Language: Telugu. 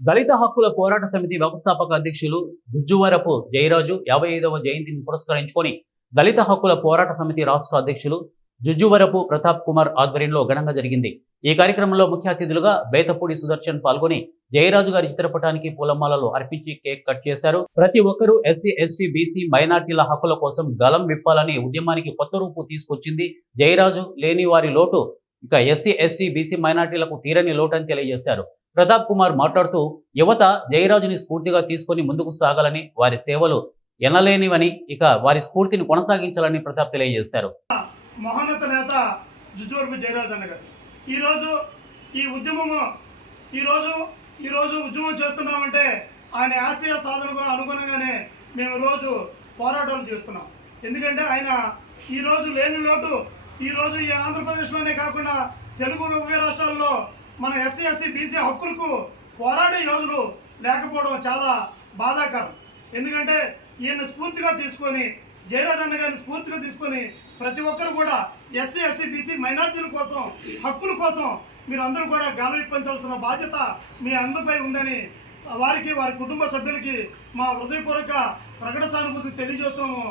దళిత హక్కుల పోరాట సమితి వ్యవస్థాపక అధ్యక్షులు జుజ్జువరపు జయరాజు 55వ జయంతిని పురస్కరించుకొని దళిత హక్కుల పోరాట సమితి రాష్ట్ర అధ్యక్షులు జుజ్జువరపు ప్రతాప్ కుమార్ ఆధ్వర్యంలో ఘనంగా జరిగింది. ఈ కార్యక్రమంలో ముఖ్య అతిథులుగా బేతపూడి సుదర్శన్ పాల్గొని జయరాజు గారి చిత్రపటానికి పూలమాలలు అర్పించి కేక్ కట్ చేశారు. ప్రతి ఒక్కరూ ఎస్సీ, ఎస్టీ, బీసీ, మైనార్టీల హక్కుల కోసం గలం విప్పాలని ఉద్యమానికి కొత్త రూపు తీసుకొచ్చింది. జయరాజు లేని వారి లోటు ఇక ఎస్సీ, ఎస్టీ, బీసీ, మైనార్టీలకు తీరని లోటని తెలియజేశారు. ప్రతాప్ కుమార్ మాట్లాడుతూ యువత జయరాజుని స్ఫూర్తిగా తీసుకొని ముందుకు సాగాలని, వారి సేవలు ఎనలేనివని, ఇక వారి స్ఫూర్తిని కొనసాగించాలని ప్రతాప్ తెలియజేశారు. మహోన్నత నేత జుజ్జువరపు జయరాజు అన్న గారు ఈరోజు ఈ ఉద్యమము ఈరోజు ఉద్యమం చేస్తున్నామంటే ఆయన ఆశయ సాధనకు అనుగుణంగానే మేము రోజు పోరాటాలు చేస్తున్నాం. ఎందుకంటే ఆయన ఈరోజు లేని లోటు ఈరోజు ఈ ఆంధ్రప్రదేశ్లోనే కాకుండా తెలుగు ఉభయ రాష్ట్రాల్లో మన ఎస్సీ, ఎస్టీ, బీసీ హక్కులకు పోరాడే యోధులు లేకపోవడం చాలా బాధాకరం. ఎందుకంటే ఈయన స్ఫూర్తిగా తీసుకొని జయరాజ్ అన్న గారిని స్ఫూర్తిగా తీసుకొని ప్రతి ఒక్కరు కూడా ఎస్సీ, ఎస్టీ, బీసీ, మైనార్టీల కోసం హక్కుల కోసం మీరు అందరూ కూడా గౌరవించాల్సిన బాధ్యత మీ అందరిపై ఉందని వారికి, వారి కుటుంబ సభ్యులకి మా హృదయపూర్వక ప్రకట సానుభూతి తెలియజేస్తున్నాము.